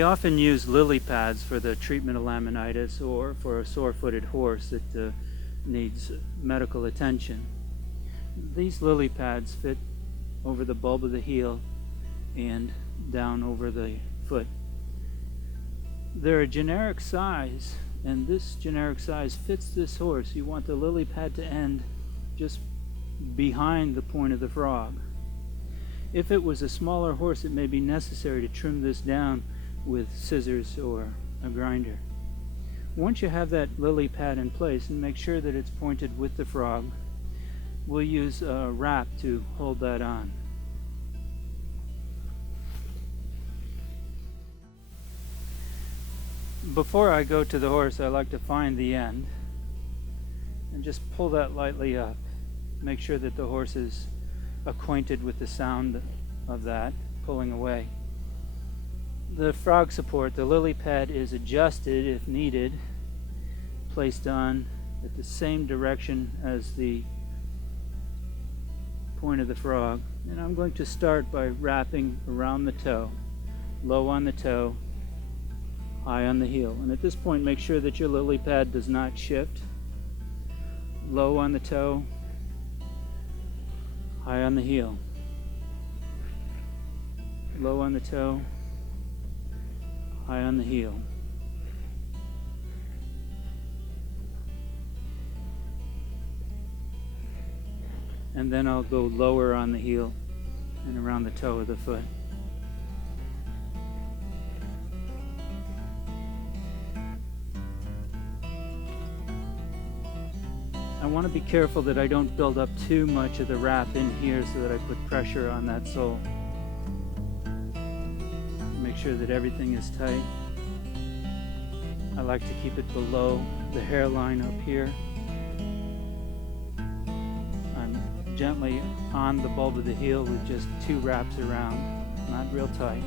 We often use lily pads for the treatment of laminitis or for a sore-footed horse that needs medical attention. These lily pads fit over the bulb of the heel and down over the foot. They're a generic size, and this generic size fits this horse. You want the lily pad to end just behind the point of the frog. If it was a smaller horse, it may be necessary to trim this down with scissors or a grinder. Once you have that lily pad in place, and make sure that it's pointed with the frog, we'll use a wrap to hold that on. Before I go to the horse, I like to find the end and just pull that lightly up. Make sure that the horse is acquainted with the sound of that pulling away. The frog support, the lily pad, is adjusted if needed, placed on at the same direction as the point of the frog. And I'm going to start by wrapping around the toe, low on the toe, high on the heel. And at this point, make sure that your lily pad does not shift. Low on the toe, high on the heel. Low on the toe, high on the heel. And then I'll go lower on the heel and around the toe of the foot. I want to be careful that I don't build up too much of the wrap in here so that I put pressure on that sole. Make sure that everything is tight. I like to keep it below the hairline up here. I'm gently on the bulb of the heel with just 2 wraps around, not real tight.